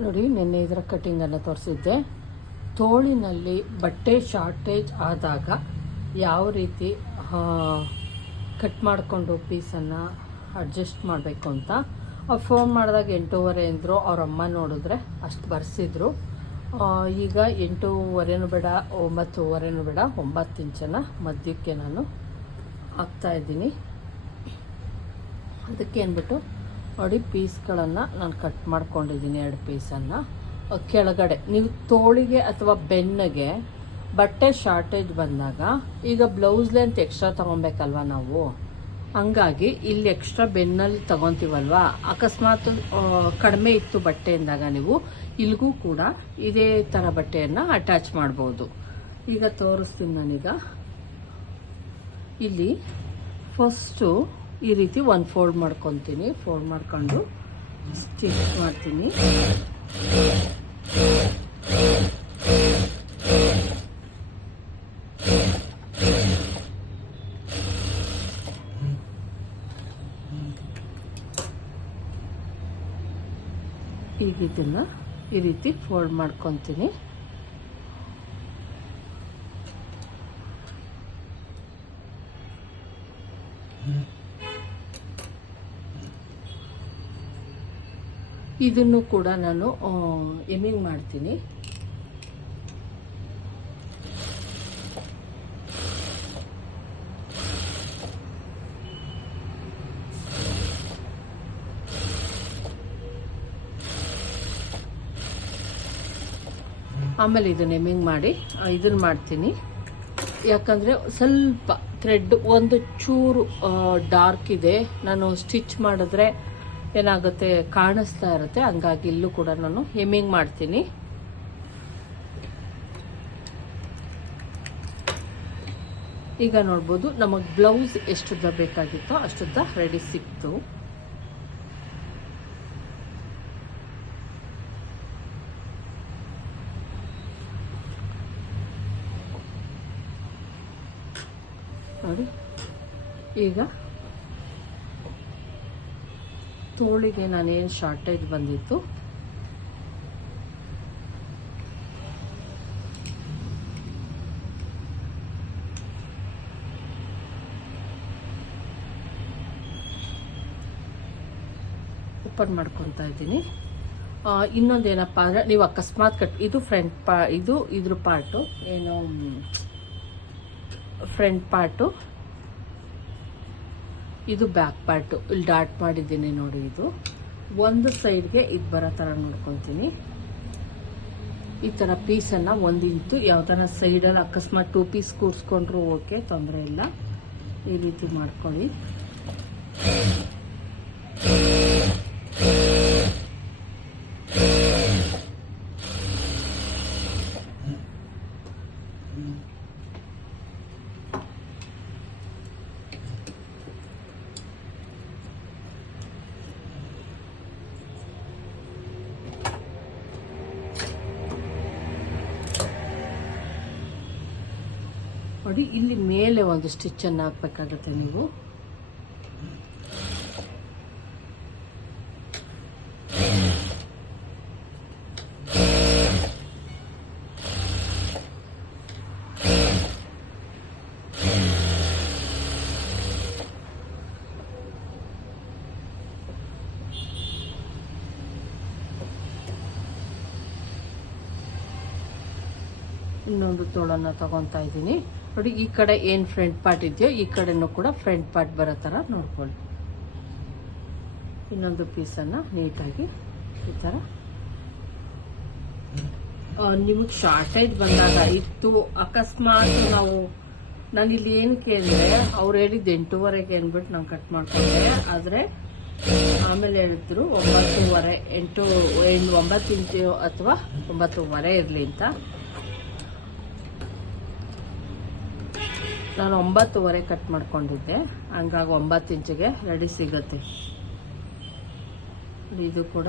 ನೋಡಿ, ನಿನ್ನೆ ಇದರ ಕಟ್ಟಿಂಗನ್ನು ತೋರಿಸಿದ್ದೆ. ತೋಳಿನಲ್ಲಿ ಬಟ್ಟೆ ಶಾರ್ಟೇಜ್ ಆದಾಗ ಯಾವ ರೀತಿ ಕಟ್ ಮಾಡಿಕೊಂಡು ಪೀಸನ್ನು ಅಡ್ಜಸ್ಟ್ ಮಾಡಬೇಕು ಅಂತ ಅವ್ರು ಫೋನ್ ಮಾಡಿದಾಗ ಎಂಟೂವರೆ ಅಂದರು. ಅವ್ರ ಅಮ್ಮ ನೋಡಿದ್ರೆ ಅಷ್ಟು ಬರ್ಸಿದ್ರು. ಈಗ ಎಂಟೂವರೆನೂ ಬೇಡ, ಒಂಬತ್ತುವರೆನೂ ಬೇಡ, ಒಂಬತ್ತು ಇಂಚನ ಮಧ್ಯಕ್ಕೆ ನಾನು ಹಾಕ್ತಾ ಇದ್ದೀನಿ. ಅದಕ್ಕೆ ಅಂದ್ಬಿಟ್ಟು ನೋಡಿ ಪೀಸ್ಗಳನ್ನು ನಾನು ಕಟ್ ಮಾಡ್ಕೊಂಡಿದ್ದೀನಿ ಎರಡು ಪೀಸನ್ನು ಕೆಳಗಡೆ. ನೀವು ತೋಳಿಗೆ ಅಥವಾ ಬೆನ್ನಿಗೆ ಬಟ್ಟೆ ಶಾರ್ಟೇಜ್ ಬಂದಾಗ ಈಗ ಬ್ಲೌಸ್ ಲೆಂತ್ ಎಕ್ಸ್ಟ್ರಾ ತೊಗೊಬೇಕಲ್ವ ನಾವು? ಹಂಗಾಗಿ ಇಲ್ಲಿ ಎಕ್ಸ್ಟ್ರಾ ಬೆನ್ನಲ್ಲಿ ತಗೊತೀವಲ್ವಾ? ಅಕಸ್ಮಾತ್ ಕಡಿಮೆ ಇತ್ತು ಬಟ್ಟೆ ಅಂದಾಗ ನೀವು ಇಲ್ಲಿಗೂ ಕೂಡ ಇದೇ ಥರ ಬಟ್ಟೆಯನ್ನು ಅಟ್ಯಾಚ್ ಮಾಡ್ಬೋದು. ಈಗ ತೋರಿಸ್ತೀನಿ ನಾನೀಗ. ಇಲ್ಲಿ ಫಸ್ಟು ಈ ರೀತಿ ಒಂದು ಫೋಲ್ಡ್ ಮಾಡ್ಕೊತೀನಿ. ಫೋಲ್ಡ್ ಮಾಡ್ಕೊಂಡು ಸ್ಟಿಚ್ ಮಾಡ್ತೀನಿ. ಈಗ ಈ ರೀತಿ ಫೋಲ್ಡ್ ಮಾಡ್ಕೊತೀನಿ. ಇದನ್ನು ಕೂಡ ನಾನು ಎಮ್ಮಿಂಗ್ ಮಾಡ್ತೀನಿ. ಆಮೇಲೆ ಇದನ್ನ ಎಮ್ಮಿಂಗ್ ಮಾಡಿ ಇದನ್ನು ಮಾಡ್ತೀನಿ. ಯಾಕಂದರೆ ಸ್ವಲ್ಪ ಥ್ರೆಡ್ ಒಂದು ಚೂರು ಡಾರ್ಕ್ ಇದೆ. ನಾನು ಸ್ಟಿಚ್ ಮಾಡಿದ್ರೆ ಏನಾಗುತ್ತೆ, ಕಾಣಿಸ್ತಾ ಇರುತ್ತೆ. ಹಂಗಾಗಿ ಇಲ್ಲೂ ಕೂಡ ನಾನು ಹೆಮ್ಮಿಂಗ್ ಮಾಡ್ತೀನಿ. ಈಗ ನೋಡ್ಬೋದು, ನಮಗೆ ಬ್ಲೌಸ್ ಎಷ್ಟುದ್ದ ಬೇಕಾಗಿತ್ತೋ ಅಷ್ಟುದ್ದ ರೆಡಿ ಸಿಕ್ತು. ನೋಡಿ, ಈಗ ತೋಳಿಗೆ ನಾನೇನು ಶಾರ್ಟೇಜ್ ಬಂದಿತ್ತು? ಓಪನ್ ಮಾಡ್ಕೊತಾ ಇದ್ದೀನಿ. ಇನ್ನೊಂದು ಇನ್ನೊಂದೇನಪ್ಪ ಅಂದರೆ ನೀವು ಅಕಸ್ಮಾತ್ ಕಟ್ ಇದು ಫ್ರಂಟ್ ಪಾ ಇದು ಇದ್ರ ಪಾರ್ಟು ಏನು ಫ್ರಂಟ್ ಪಾರ್ಟು ಇದು ಬ್ಯಾಕ್ ಪಾರ್ಟು ಇಲ್ಲಿ ಡಾಟ್ ಮಾಡಿದ್ದೀನಿ ನೋಡಿ ಇದು. ಒಂದು ಸೈಡ್ಗೆ ಇದು ಬರೋ ಥರ ನೋಡ್ಕೊತೀನಿ. ಈ ಥರ ಪೀಸನ್ನು ಒಂದು ಇಂತು ಯಾವ್ದಾರ ಸೈಡಲ್ಲಿ ಅಕಸ್ಮಾತ್ ಟೂ ಪೀಸ್ ಕೂರಿಸ್ಕೊಂಡ್ರು ಓಕೆ ತೊಂದರೆ ಇಲ್ಲ. ಈ ರೀತಿ ಮಾಡ್ಕೊಳ್ಳಿ. ನೋಡಿ ಇಲ್ಲಿ ಮೇಲೆ ಒಂದು ಸ್ಟಿಚ್ಚನ್ನು ಹಾಕ್ಬೇಕಾಗತ್ತೆ ನೀವು. ಇನ್ನೊಂದು ತೋಳನ್ನು ತಗೊತಾ ಇದ್ದೀನಿ. ನೋಡಿ, ಈ ಕಡೆ ಏನು ಫ್ರಂಟ್ ಪಾರ್ಟ್ ಇದೆಯೋ, ಈ ಕಡೆನೂ ಕೂಡ ಫ್ರಂಟ್ ಪಾರ್ಟ್ ಬರೋ ಥರ ನೋಡ್ಕೊಳ್ಳಿ. ಇನ್ನೊಂದು ಪೀಸನ್ನು ನೀಟಾಗಿ ಈ ಥರ ನಿಮಗೆ ಶಾರ್ಟೇಜ್ ಬಂದಾಗ. ಇತ್ತು. ಅಕಸ್ಮಾತ್ ನಾವು ನಾನು ಇಲ್ಲಿ ಏನು ಕೇಳಿದ್ರೆ ಅವ್ರು ಹೇಳಿದ್ದು ಎಂಟೂವರೆಗೆ ಅಂದ್ಬಿಟ್ಟು ನಾನು ಕಟ್ ಮಾಡ್ಕೊಂಡೆ ಆದರೆ ಆಮೇಲೆ ಹೇಳಿದ್ರು ಒಂಬತ್ತೂವರೆ, ಎಂಟು ಎಂಟು ಒಂಬತ್ತು ಇಂಚು ಅಥವಾ ಒಂಬತ್ತೂವರೆ ಇರಲಿ ಅಂತ. ನಾನು ಒಂಬತ್ತುವರೆ ಕಟ್ ಮಾಡ್ಕೊಂಡಿದ್ದೆ. ಹಂಗಾಗಿ ಒಂಬತ್ತು ಇಂಚಿಗೆ ರೆಡಿ ಸಿಗುತ್ತೆ. ಇದು ಕೂಡ.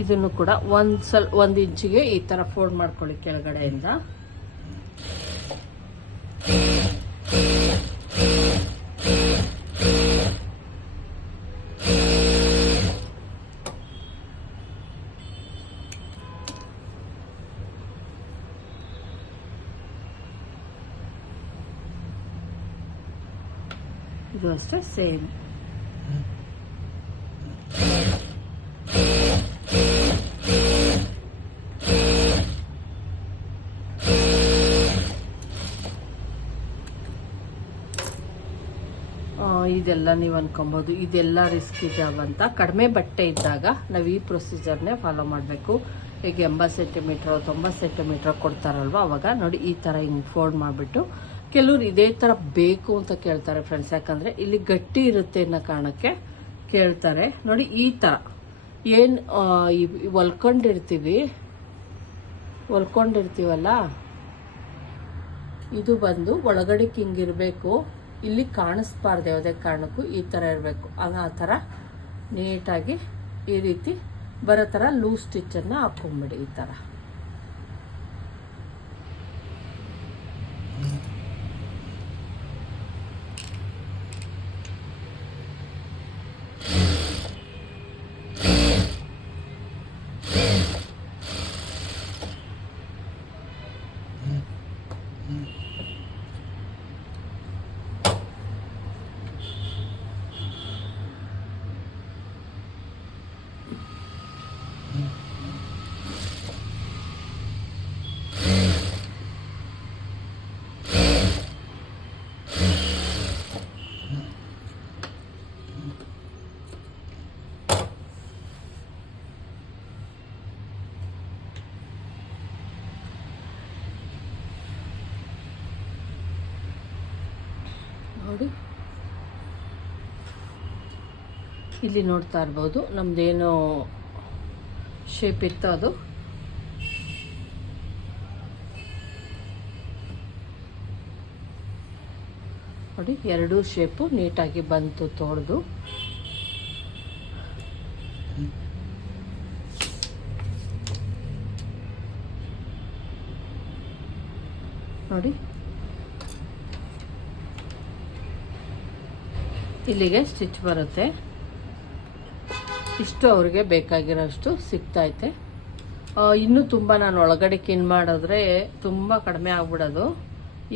ಇದನ್ನು ಕೂಡ ಒಂದು ಸಲ, ಒಂದು ಇಂಚಿಗೆ ಈ ಥರ ಫೋಲ್ಡ್ ಮಾಡ್ಕೊಳ್ಳಿ ಕೆಳಗಡೆಯಿಂದ. ಇದು ಅಷ್ಟೇ ಸೇಮ್ ಆ, ಇದೆಲ್ಲ ನೀವು ಅನ್ಕೊಬೋದು. ಇದೆಲ್ಲ ರಿಸ್ಕ್ ಇದಾವ ಅಂತ. ಕಡಿಮೆ ಬಟ್ಟೆ ಇದ್ದಾಗ ನಾವು ಈ ಪ್ರೊಸೀಜರ್ನೇ ಫಾಲೋ ಮಾಡಬೇಕು. ಈಗ ಎಂಬತ್ತು ಸೆಂಟಿಮೀಟ್ರ್ ತೊಂಬತ್ತು ಸೆಂಟಿಮೀಟ್ರ್ ಕೊಡ್ತಾರಲ್ವ? ಅವಾಗ ನೋಡಿ ಈ ಥರ ಹಿಂಗೆ ಫೋಲ್ಡ್ ಮಾಡಿಬಿಟ್ಟು. ಕೆಲವ್ರು ಇದೇ ಥರ ಬೇಕು ಅಂತ ಕೇಳ್ತಾರೆ ಫ್ರೆಂಡ್ಸ್ ಯಾಕಂದರೆ ಇಲ್ಲಿ ಗಟ್ಟಿ ಇರುತ್ತೆ ಅನ್ನೋ ಕಾರಣಕ್ಕೆ ಕೇಳ್ತಾರೆ. ನೋಡಿ ಈ ಥರ ಏನು ಹೊಲ್ಕೊಂಡಿರ್ತೀವಿ. ಹೊಲ್ಕೊಂಡಿರ್ತೀವಲ್ಲ? ಇದು ಬಂದು ಒಳಗಡೆ ಹಿಂಗಿರಬೇಕು ಇಲ್ಲಿ ಕಾಣಿಸ್ಬಾರ್ದು ಯಾವುದೇ ಕಾರಣಕ್ಕೂ ಈ ಥರ ಇರಬೇಕು. ಆಗ ಆ ಥರ ನೀಟಾಗಿ ಈ ರೀತಿ ಬರೋ ಥರ ಲೂಸ್ ಸ್ಟಿಚ್ಚನ್ನು ಹಾಕ್ಕೊಂಬಿಡಿ ಈ ಥರ ನೋಡಿ ಇಲ್ಲಿ ನೋಡ್ತಾ ಇರ್ಬೋದು. ನಮ್ಮದೇನು ಶೇಪ್ ಇತ್ತು ಅದು. ನೋಡಿ, ಎರಡೂ ಶೇಪು ನೀಟಾಗಿ ಬಂತು ತೋಡ್ದು. ನೋಡಿ. ಇಲ್ಲಿಗೆ ಸ್ಟಿಚ್ ಬರುತ್ತೆ. ಇಷ್ಟು ಅವ್ರಿಗೆ ಬೇಕಾಗಿರೋಷ್ಟು ಸಿಗ್ತೈತೆ. ಇನ್ನೂ ತುಂಬ ನಾನು ಒಳಗಡೆ ಕಿನ್ ಮಾಡಿದ್ರೆ ತುಂಬ ಕಡಿಮೆ ಆಗ್ಬಿಡೋದು.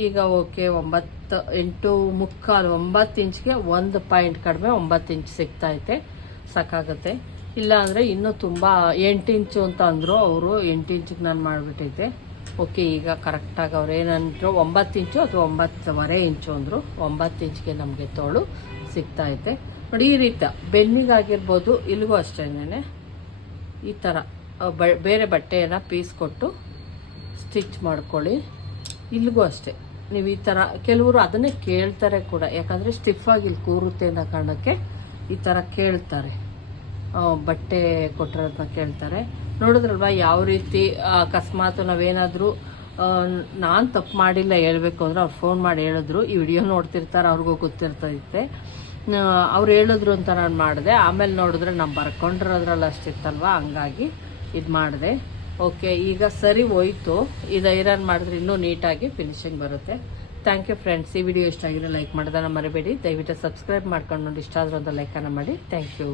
ಈಗ ಓಕೆ, ಒಂಬತ್ತು, ಎಂಟು ಮುಕ್ಕಾಲು, ಒಂಬತ್ತು ಇಂಚ್ಗೆ ಒಂದು ಪಾಯಿಂಟ್ ಕಡಿಮೆ, ಒಂಬತ್ತು ಇಂಚ್ ಸಿಗ್ತೈತೆ. ಸಾಕಾಗುತ್ತೆ. ಇಲ್ಲ ಅಂದರೆ ಇನ್ನೂ ತುಂಬ ಎಂಟು ಇಂಚು ಅಂತ ಅಂದರು ಅವರು ಎಂಟು ಇಂಚಿಗೆ ನಾನು ಮಾಡಿಬಿಟ್ಟೈತೆ. ಓಕೆ, ಈಗ ಕರೆಕ್ಟಾಗಿ ಅವ್ರು ಏನಂದ್ರು, ಒಂಬತ್ತು ಇಂಚು ಅಥವಾ ಒಂಬತ್ತುವರೆ ಇಂಚು ಅಂದರು, ಒಂಬತ್ತು ಇಂಚ್ಗೆ ನಮಗೆ ತೋಳು ಸಿಗ್ತಾ ಐತೆ. ನೋಡಿ, ಈ ರೀತಿ ಬೆನ್ನಿಗಾಗಿರ್ಬೋದು ಇಲ್ಲಿಗೂ ಅಷ್ಟೇನೆ ಈ ಥರ ಬೇರೆ ಬಟ್ಟೆಯನ್ನು ಪೀಸ್ ಕೊಟ್ಟು ಸ್ಟಿಚ್ ಮಾಡ್ಕೊಳ್ಳಿ. ಇಲ್ಲಿಗೂ ಅಷ್ಟೇ, ನೀವು ಈ ಥರ ಕೆಲವರು ಅದನ್ನೇ ಕೇಳ್ತಾರೆ ಕೂಡ, ಯಾಕಂದರೆ ಸ್ಟಿಫಾಗಿ ಇಲ್ಲಿ ಕೂರುತ್ತೆ ಅನ್ನೋ ಕಾರಣಕ್ಕೆ ಈ ಥರ ಕೇಳ್ತಾರೆ. ಬಟ್ಟೆ ಕೊಟ್ಟಿರೋದನ್ನ ಕೇಳ್ತಾರೆ. ನೋಡಿದ್ರಲ್ವಾ, ಯಾವ ರೀತಿ ಅಕಸ್ಮಾತ್ ನಾವೇನಾದರೂ ನಾನು ತಪ್ಪು ಮಾಡಿಲ್ಲ ಹೇಳಬೇಕು ಅಂದ್ರೆ ಅವ್ರು ಫೋನ್ ಮಾಡಿ ಹೇಳಿದ್ರು. ಈ ವಿಡಿಯೋ ನೋಡ್ತಿರ್ತಾರೆ, ಅವ್ರಿಗೂ ಗೊತ್ತಿರ್ತೈತೆ. ಅವ್ರು ಹೇಳಿದ್ರು ಅಂತ ನಾನು ಮಾಡಿದೆ. ಆಮೇಲೆ ನೋಡಿದ್ರೆ ನಾನು ಬರ್ಕೊಂಡಿರೋದ್ರಲ್ಲಿ ಅಷ್ಟಿತ್ತಲ್ವ? ಹಂಗಾಗಿ ಇದು ಮಾಡಿದೆ. ಓಕೆ ಈಗ ಸರಿ ಹೋಯ್ತು. ಇದು ಐರನ್ ಮಾಡಿದ್ರೆ ಇನ್ನೂ ನೀಟಾಗಿ ಫಿನಿಶಿಂಗ್ ಬರುತ್ತೆ. ಥ್ಯಾಂಕ್ ಯು ಫ್ರೆಂಡ್ಸ್ ಈ ವಿಡಿಯೋ ಇಷ್ಟ ಆಗಿದ್ರೆ ಲೈಕ್ ನಾನು ಮರಿಬೇಡಿ. ದಯವಿಟ್ಟು ಸಬ್ಸ್ಕ್ರೈಬ್ ಮಾಡ್ಕೊಂಡು ನೋಡಿ ಇಷ್ಟ ಆದರೂ ಒಂದು ಲೈಕನ್ನು ಮಾಡಿ. Thank you